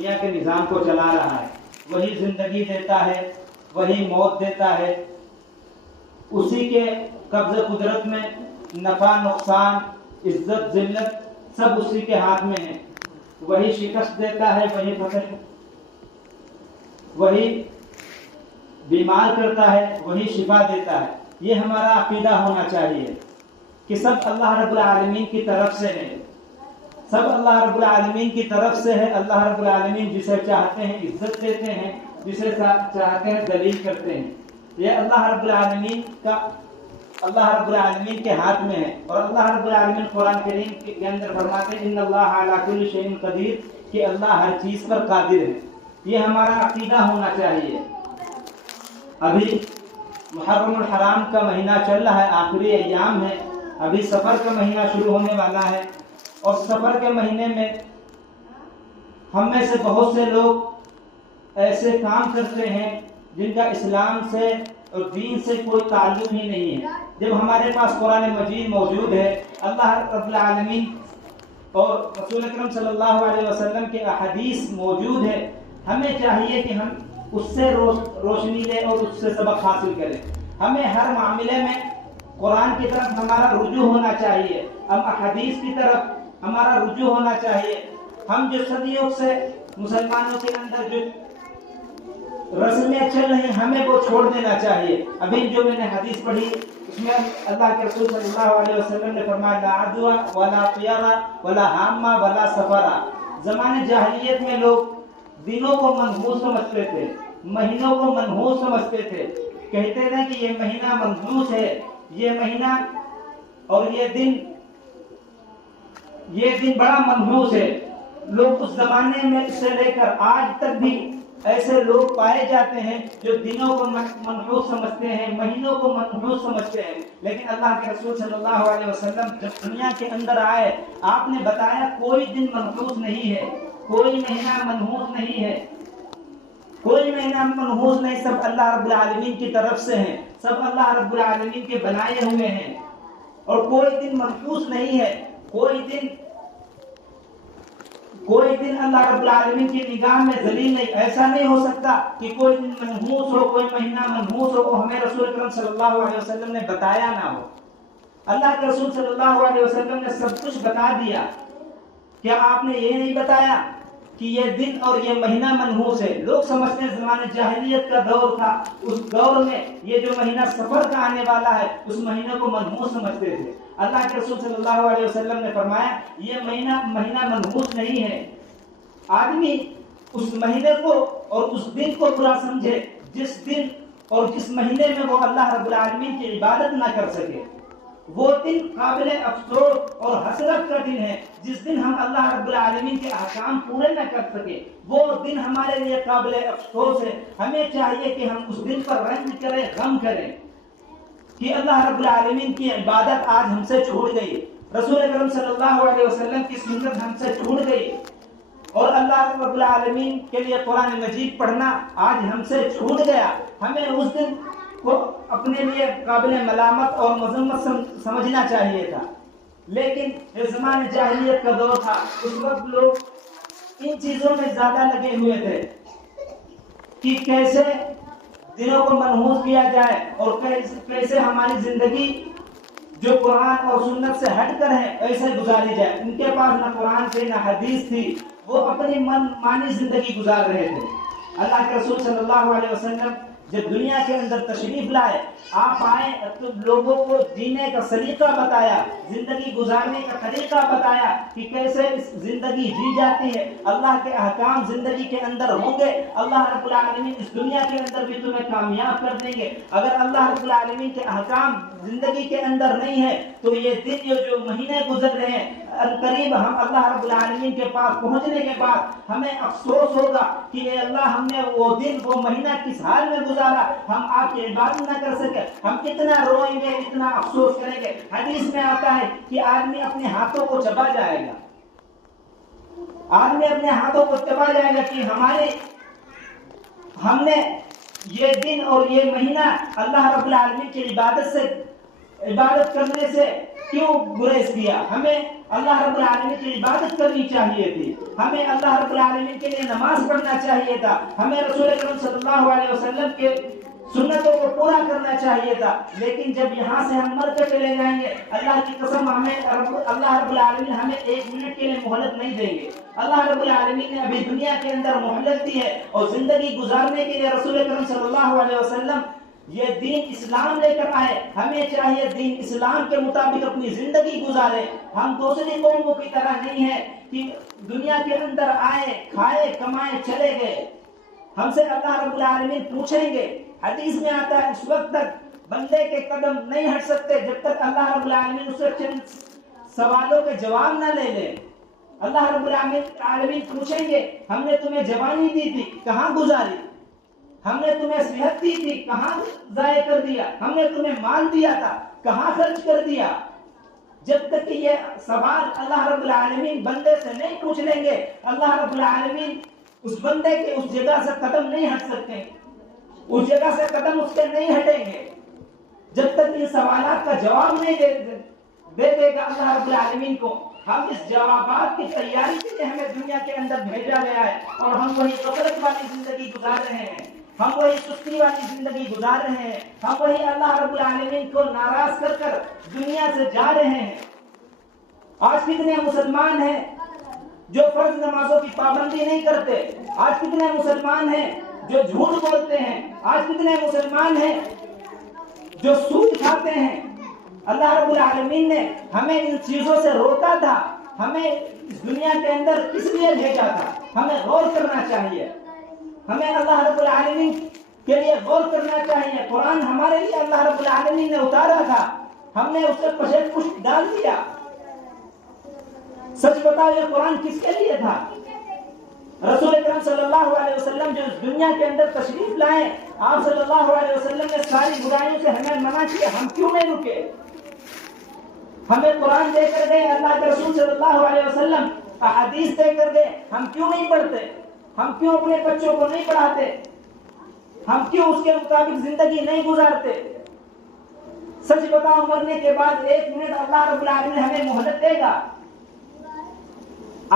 دنیا کے نظام کو چلا رہا ہے، وہی زندگی دیتا ہے، وہی موت دیتا ہے، اسی کے قبض قدرت میں نفع نقصان عزت ذلت سب اسی کے ہاتھ میں ہے، وہی شکست دیتا ہے، وہی فتح، وہی بیمار کرتا ہے، وہی شفا دیتا ہے۔ یہ ہمارا عقیدہ ہونا چاہیے کہ سب اللہ رب العالمین کی طرف سے ہے، سب اللہ رب العالمین کی طرف سے ہے۔ اللہ رب العالمین جسے چاہتے ہیں عزت دیتے ہیں، جسے چاہتے ہیں ذلیل کرتے ہیں۔ یہ اللہ رب العالمین کے ہاتھ میں ہے۔ اور اللہ رب العالمین قرآن کریم کے اندر فرماتے ہیں ان اللہ علی کل شیء قدیر، کہ اللہ ہر چیز پر قادر ہے۔ یہ ہمارا عقیدہ ہونا چاہیے۔ ابھی محرم الحرام کا مہینہ چل رہا ہے، آخری ایام ہے، ابھی سفر کا مہینہ شروع ہونے والا ہے، اور سفر کے مہینے میں ہم میں سے بہت سے لوگ ایسے کام کرتے ہیں جن کا اسلام سے اور دین سے کوئی تعلق ہی نہیں ہے۔ جب ہمارے پاس قرآن مجید موجود ہے، اللہ رب العالمین اور رسول اکرم صلی اللہ علیہ وسلم کے احادیث موجود ہے، ہمیں چاہیے کہ ہم اس سے روشنی لیں اور اس سے سبق حاصل کریں۔ ہمیں ہر معاملے میں قرآن کی طرف ہمارا رجوع ہونا چاہیے، ہم احادیث کی طرف ہمارا رجوع ہونا چاہیے۔ ہم جو صدیوں سے مسلمانوں کے اندر جو رسمیں چل رہی ہیں، ہمیں وہ چھوڑ دینا چاہیے۔ ابھی جو میں نے حدیث پڑھی اس میں اللہ کے رسول صلی اللہ علیہ وسلم نے فرمایا لا عدوى ولا طیارہ ولا حامہ ولا سفرہ۔ زمانے جاہلیت میں لوگ دنوں کو منحوس سمجھتے تھے، مہینوں کو منحوس سمجھتے تھے، کہتے تھے کہ یہ مہینہ منحوس ہے، یہ مہینہ اور یہ دن بڑا منحوس ہے۔ لوگ اس زمانے میں سے لے کر آج تک بھی ایسے لوگ پائے جاتے ہیں جو دنوں کو منحوس سمجھتے ہیں، مہینوں کو منحوس سمجھتے ہیں۔ لیکن اللہ کے رسول صلی اللہ علیہ وسلم جب دنیا کے اندر آئے، آپ نے بتایا کوئی دن منحوس نہیں ہے، کوئی مہینہ منحوس نہیں ہے، کوئی مہینہ منحوس نہیں، سب اللہ رب العالمین کی طرف سے ہیں، سب اللہ رب العالمین کے بنائے ہوئے ہیں، اور کوئی دن منحوس نہیں ہے۔ کوئی دن اللہ رب العالمین کی نگاہ میں ذلیل نہیں۔ ایسا نہیں ہو سکتا کہ کوئی دن منحوس ہو، کوئی مہینہ منحوس ہو، وہ ہمیں رسول اکرم صلی اللہ علیہ وسلم نے بتایا نہ ہو۔ اللہ کے رسول صلی اللہ علیہ وسلم نے سب کچھ بتا دیا۔ کیا آپ نے یہ نہیں بتایا کہ یہ دن اور یہ مہینہ منحوس ہے؟ لوگ سمجھتے ہیں زمانے جاہلیت کا دور تھا، اس دور میں یہ جو مہینہ سفر کا آنے والا ہے اس مہینے کو منحوس سمجھتے تھے۔ اللہ کے رسول صلی اللہ علیہ وسلم نے فرمایا یہ مہینہ منحوس نہیں ہے۔ آدمی اس مہینے کو اور اس دن کو برا سمجھے جس دن اور جس مہینے میں وہ اللہ رب العالمین کی عبادت نہ کر سکے، وہ دن قابل افسوس اور حسرت کا دن ہے۔ جس دن ہم اللہ رب العالمین کے احکام پورے نہ کر سکے، وہ دن ہمارے لیے قابل افسوس ہے۔ ہمیں چاہیے کہ ہم اس دن پر رنج کریں، غم کریں کہ اللہ رب العالمین کی عبادت آج ہم سے چھوٹ گئی، رسول اکرم صلی اللہ علیہ وسلم کی سنت ہم سے چھوٹ گئی، اور اللہ رب العالمین کے لیے قرآن مجید پڑھنا آج ہم سے چھوٹ گیا۔ ہمیں اس دن کو اپنے لیے قابل ملامت اور مذمت سمجھنا چاہیے تھا، لیکن یہ زمانے جاہلیت کا دور تھا، اس وقت لوگ ان چیزوں میں زیادہ لگے ہوئے تھے کہ کیسے دنوں کو منحوس کیا جائے اور کیسے ہماری زندگی جو قرآن اور سنت سے ہٹ کر ہے ایسے گزاری جائے۔ ان کے پاس نہ قرآن تھی نہ حدیث تھی، وہ اپنی من مانی زندگی گزار رہے تھے۔ اللہ کے رسول صلی اللہ علیہ وسلم جب دنیا کے اندر تشریف لائے، آپ آئے تو لوگوں کو جینے کا سلیقہ بتایا، زندگی گزارنے کا طریقہ بتایا کہ کیسے اس زندگی جی جاتی ہے۔ اللہ کے احکام زندگی کے اندر ہوں گے، اللہ رب العالمین اس دنیا کے اندر بھی تمہیں کامیاب کر دیں گے۔ اگر اللہ رب العالمین کے احکام زندگی کے اندر نہیں ہے تو یہ دن جو مہینے گزر رہے ہیں، قریب ہم اللہ رب العالمین کے پاس پہنچنے کے بعد ہمیں افسوس ہوگا کہ اے اللہ ہم نے وہ دن وہ مہینہ کس حال میں گزارا، ہم آپ کی عبادت نہ کر سکے، ہم کتنا روئیں گے، اتنا افسوس کریں گے۔ حدیث میں آتا ہے کہ آدمی اپنے ہاتھوں کو چبا جائے گا، آدمی اپنے ہاتھوں کو چبا جائے گا کہ ہم نے یہ دن اور یہ مہینہ اللہ رب العالمین کی عبادت کرنے سے کیوں گریز کیا؟ ہمیں اللہ رب العالمین کی عبادت کرنی چاہیے تھی، ہمیں اللہ رب العالمین کے لیے نماز پڑھنا چاہیے تھا، ہمیں رسول اکرم صلی اللہ علیہ وسلم کے سنتوں کو پورا کرنا چاہیے تھا۔ لیکن جب یہاں سے ہم مر کے چلے جائیں گے، اللہ کی قسم اللہ رب العالمین ہمیں 1 منٹ کے لیے مہلت نہیں دیں گے۔ اللہ رب العالمین نے ابھی دنیا کے اندر مہلت دی ہے، اور زندگی گزارنے کے لیے رسول اکرم صلی اللہ علیہ وسلم یہ دین اسلام لے کر آئے۔ ہمیں چاہیے دین اسلام کے مطابق اپنی زندگی گزارے۔ ہم دوسری قوموں کی طرح نہیں ہے کہ دنیا کے اندر آئے، کھائے، کمائے، چلے گئے۔ ہم سے اللہ رب العالمین پوچھیں گے۔ حدیث میں آتا ہے اس وقت تک بندے کے قدم نہیں ہٹ سکتے جب تک اللہ رب العالمین اس سے چند سوالوں کے جواب نہ لے لے۔ اللہ رب العالمین پوچھیں گے، ہم نے تمہیں جوانی دی تھی، کہاں گزاری؟ ہم نے تمہیں صحت دی تھی، کہاں ضائع کر دیا؟ ہم نے تمہیں مال دیا تھا، کہاں خرچ کر دیا؟ جب تک کہ یہ سوال اللہ رب العالمین بندے سے نہیں پوچھ لیں گے، اللہ رب العالمین اس بندے کے اس جگہ سے قدم نہیں ہٹ سکتے، اس جگہ سے قدم اس کے نہیں ہٹیں گے جب تک ان سوالات کا جواب نہیں دے دے گا اللہ رب العالمین کو۔ ہم اس جوابات کی تیاری کے لیے ہمیں دنیا کے اندر بھیجا گیا ہے، اور ہم وہی غفلت والی زندگی گزار رہے ہیں، ہم وہی سستی والی زندگی گزار رہے ہیں، ہم وہی اللہ رب العالمین کو ناراض کر کر دنیا سے جا رہے ہیں۔ آج کتنے مسلمان ہیں جو فرض نمازوں کی پابندی نہیں کرتے؟ آج کتنے مسلمان ہیں جو جھوٹ بولتے ہیں؟ آج کتنے مسلمان ہیں جو سود کھاتے ہیں؟ اللہ رب العالمین نے ہمیں ان چیزوں سے روکا تھا، ہمیں اس دنیا کے اندر کس لیے بھیجا تھا؟ ہمیں غور کرنا چاہیے، ہمیں اللہ رب العالمین کے لیے غور کرنا چاہیے۔ قرآن ہمارے لیے اللہ رب العالمین نے اتارا تھا، ہم نے اس سے پشت پشت ڈال دیا۔ سچ بتاؤ، یہ قرآن کس کے لیے تھا؟ رسول اکرم صلی اللہ علیہ وسلم جو اس دنیا کے اندر تشریف لائے، آپ صلی اللہ علیہ وسلم نے ساری برائیوں سے ہمیں منع کیا، ہم کیوں نہیں رکے؟ ہمیں قرآن دے کر گئے اللہ کے رسول صلی اللہ علیہ وسلم، احادیث دے کر گئے، ہم کیوں نہیں پڑھتے؟ ہم کیوں اپنے بچوں کو نہیں پڑھاتے؟ ہم کیوں اس کے مطابق زندگی نہیں گزارتے؟ سچ بتاؤ، مرنے کے بعد 1 منٹ اللہ رب العالمین ہمیں مہلت دے گا؟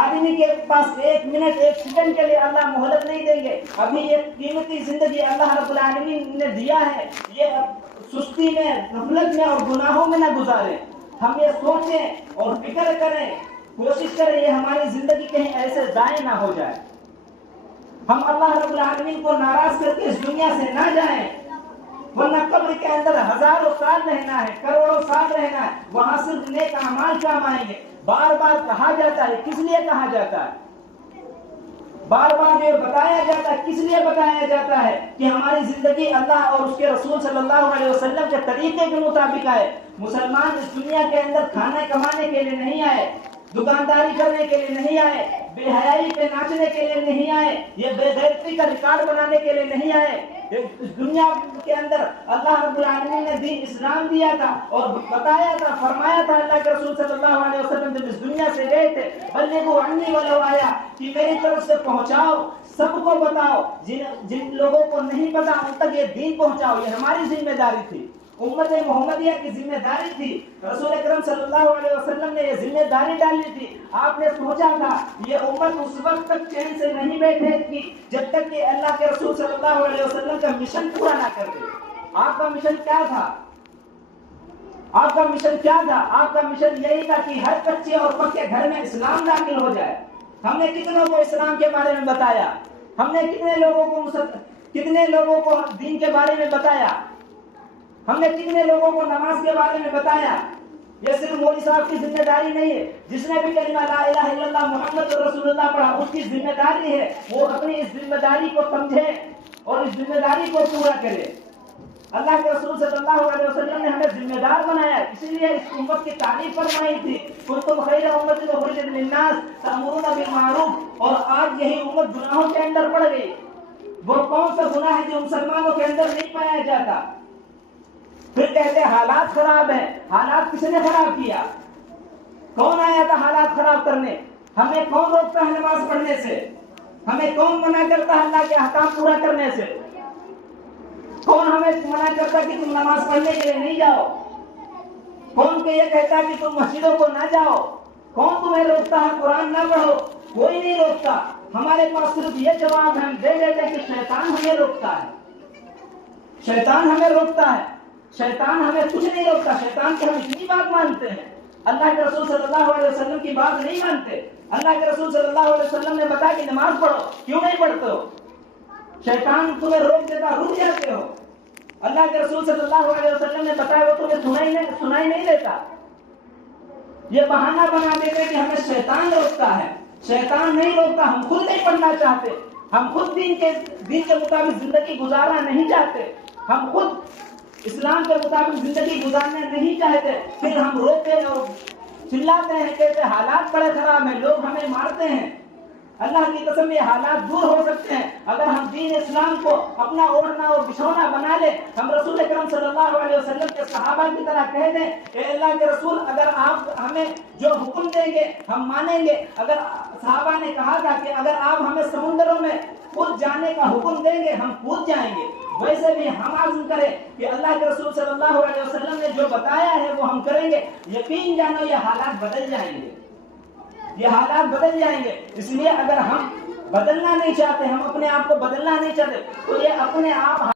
آدمی کے پاس 1 منٹ 1 سیکنڈ کے لیے اللہ مہلت نہیں دیں گے۔ ابھی یہ قیمتی زندگی اللہ رب العالمین نے دیا ہے، یہ سستی میں، غفلت میں اور گناہوں میں نہ گزارے۔ ہم یہ سوچیں اور فکر کریں، کوشش کریں یہ ہماری زندگی کہیں ایسے ضائع نہ ہو جائے، ہم اللہ رب العالمین کو ناراض کر کے اس دنیا سے نہ جائیں، ورنہ قبر کے اندر ہزاروں سال رہنا ہے، کروڑوں سال رہنا ہے، وہاں صرف نیک اعمال کام آئیں گے۔ بار بار کہا جاتا ہے، کس لیے کہا جاتا ہے؟ بار بار یہ بتایا جاتا ہے، کس لیے بتایا جاتا ہے؟ کہ ہماری زندگی اللہ اور اس کے رسول صلی اللہ علیہ وسلم کے طریقے کے مطابق آئے۔ مسلمان اس دنیا کے اندر کھانے کمانے کے لیے نہیں آئے، دکانداری کرنے کے لیے نہیں آئے، بے حیائی پہ ناچنے کے لیے نہیں آئے، یہ بے غیرتی کا ریکارڈ بنانے کے لیے نہیں آئے۔ اس دنیا کے اندر اللہ رب العالمین نے دین اسلام دیا تھا اور بتایا تھا، فرمایا تھا اللہ کے رسول صلی اللہ علیہ وسلم جب اس دنیا سے گئے تھے، بلغوا عنی ولو آیا، کہ میری طرف سے پہنچاؤ، سب کو بتاؤ، جن لوگوں کو نہیں پتا ان تک یہ دین پہنچاؤ۔ یہ ہماری ذمہ داری تھی، امت محمدیہ کی ذمہ داری تھی۔ رسول اکرم صلی اللہ علیہ وسلم نے یہ ذمہ داری ڈالی تھی۔ آپ نے سوچا تھا یہ امت اس وقت تک چین سے نہیں بیٹھے گی جب تک کہ اللہ کے رسول صلی اللہ علیہ وسلم کا مشن پورا نہ کر دے۔ آپ کا مشن کیا تھا؟ آپ کا مشن کیا تھا؟ آپ کا مشن یہی تھا کہ ہر کچے اور پکے گھر میں اسلام داخل ہو جائے۔ ہم نے کتنوں کو اسلام کے بارے میں بتایا؟ ہم نے کتنے لوگوں کو دین کے بارے میں بتایا؟ ہم نے کتنے لوگوں کو نماز کے بارے میں بتایا؟ یہ صرف مولوی صاحب کی ذمہ داری نہیں ہے، جس نے بھی کلمہ لا الہ الا اللہ محمد رسول اللہ پڑھا اس کی ذمہ داری ہے وہ اپنی اس ذمہ داری کو سمجھے اور اس ذمہ داری کو پورا کرے۔ اللہ کے رسول صلی اللہ علیہ وسلم نے ہمیں ذمہ دار بنایا، اسی لیے اس امت کی تعریف فرمائی تھی، کنتم خیر امۃ اخرجت للناس تأمرون بالمعروف۔ اور آج یہی امت گناہوں کے اندر پڑ گئی۔ وہ کون سا گناہ ہے جو مسلمانوں کے اندر نہیں پایا جاتا؟ پھر کہتے ہیں حالات خراب ہیں۔ حالات کس نے خراب کیا؟ کون آیا تھا حالات خراب کرنے؟ ہمیں کون روکتا ہے نماز پڑھنے سے؟ ہمیں کون منع کرتا ہے اللہ کے احکام پورا کرنے سے؟ کون ہمیں منع کرتا کہ تم نماز پڑھنے کے لیے نہیں جاؤ؟ کون کہ یہ کہتا ہے کہ تم مسجدوں کو نہ جاؤ؟ کون تمہیں روکتا ہے قرآن نہ پڑھو؟ کوئی نہیں روکتا. ہمارے پاس صرف یہ جواب ہم دے دیتے ہیں کہ شیطان ہمیں روکتا ہے. شیطان ہمیں روکتا ہے. شیطان ہمیں کچھ نہیں روکتا. شیطان کی ہم اتنی بات مانتے ہیں، اللہ کے رسول صلی اللہ علیہ وسلم کی بات نہیں مانتے. اللہ کے رسول صلی اللہ علیہ وسلم نے بتایا کہ نماز پڑھو، کیوں نہیں پڑھتے ہو؟ شیطان تمہیں روک دیتا، رک جاتے ہو. اللہ کے رسول صلی اللہ علیہ وسلم نے بتایا وہ تمہیں سنائی نہیں دیتا. یہ بہانہ بنا دیتے کہ ہمیں شیطان روکتا ہے. شیطان نہیں روکتا. ہم خود نہیں پڑھنا چاہتے. ہم خود دین کے مطابق زندگی گزارنا نہیں چاہتے. ہم خود اسلام کے مطابق زندگی گزارنا نہیں چاہتے. پھر ہم روتے ہیں اور چلاتے ہیں، کہتے حالات بڑے خراب ہیں، لوگ ہمیں مارتے ہیں. اللہ کی قسم یہ حالات دور ہو سکتے ہیں اگر ہم دین اسلام کو اپنا اوڑھنا اور بچھونا بنا لیں. ہم رسول اکرم صلی اللہ علیہ وسلم کے صحابہ کی طرح کہہ دیں، اے اللہ کے رسول اگر آپ ہمیں جو حکم دیں گے ہم مانیں گے. اگر صحابہ نے کہا تھا کہ اگر آپ ہمیں سمندروں میں کود جانے کا حکم دیں گے ہم کود جائیں گے. ویسے بھی ہم عزم کریں کہ اللہ کے رسول صلی اللہ علیہ وسلم نے جو بتایا ہے وہ ہم کریں گے. یقین جانو یہ حالات بدل جائیں گے. یہ حالات بدل جائیں گے. اس لیے اگر ہم بدلنا نہیں چاہتے، ہم اپنے آپ کو بدلنا نہیں چاہتے، تو یہ اپنے آپ